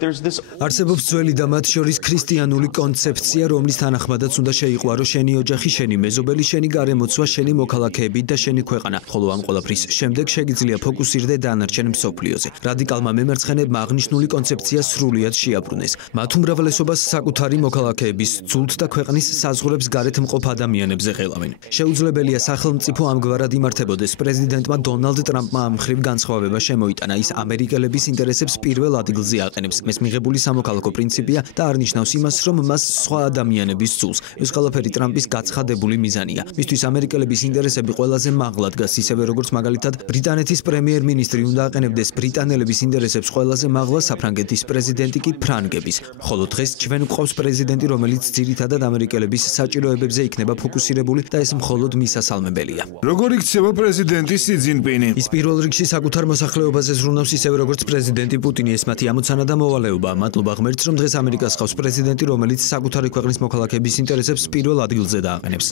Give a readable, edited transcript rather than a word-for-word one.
არსებობს ძველი და მათ შორის ქრისტიანული კონცეფცია, რომლის თანახმადაც უნდა შეიყვარო შენი ოჯახი, შენი მეზობელი, შენი გარემოცვა, შენი მოქალაქეები და შენი ქვეყანა, ხოლო ამ ყველაფრის შემდეგ შეგიძლია ფოკუსირდე დანარჩენ მსოფლიოზე. რადიკალმა მემარცხენებმა აღნიშნული კონცეფცია სრულიად შეაბრუნეს. მათ უმრავლესობას საკუთარი მოქალაქეების ცუდ და ქვეყნის საზღვრებს გარეთ მყოფ ადამიანებზე ღელავენ. შეუძლებელია სახელმწიფო ამგვარად იმართებოდეს. პრეზიდენტმა დონალდ ტრამპმა ამ მხრივ განსხვავება შემოიტანა. ის ამერიკელების ინტერესებს პირველ ადგილზე აყენებს. მის მიღებული სამოქალაქო პრინციპია და არ ნიშნავს იმას, რომ მას სხვა ადამიანების სულს. ეს ყველაფერი ტრამპის გაცხადებული მიზანია. მისთვის ამერიკელების ინტერესები ყველაზე მაღლა დგას, ისევე როგორც მაგალითად ბრიტანეთის პრემიერ-მინისტრი უნდა აყენებდეს ბრიტანელების ინტერესებს ყველაზე მაღლა, საფრანგეთის პრეზიდენტი კი ფრანგების. ხოლო დღეს ჩვენ გვყავს პრეზიდენტი, რომელიც ძირითადად ამერიკელების საჭიროებებზე იქნება ფოკუსირებული და ეს მხოლოდ მისასალმებელია. როგორ იქცევა პრეზიდენტი სი ძინპინი? ის პირველ რიგში საკუთარ მოსახლეობაზე ზრუნავს, ისევე როგორც პრეზიდენტი პუტინი. ეს მათი ამოცანა და მოვალეობა. მადლობა ღმერთს, რომ დღეს ამერიკას ყავს პრეზიდენტი, რომელიც საკუთარი ქვეყნის მოქალაქეების ინტერესებს პირველ ადგილზე დააყენებს.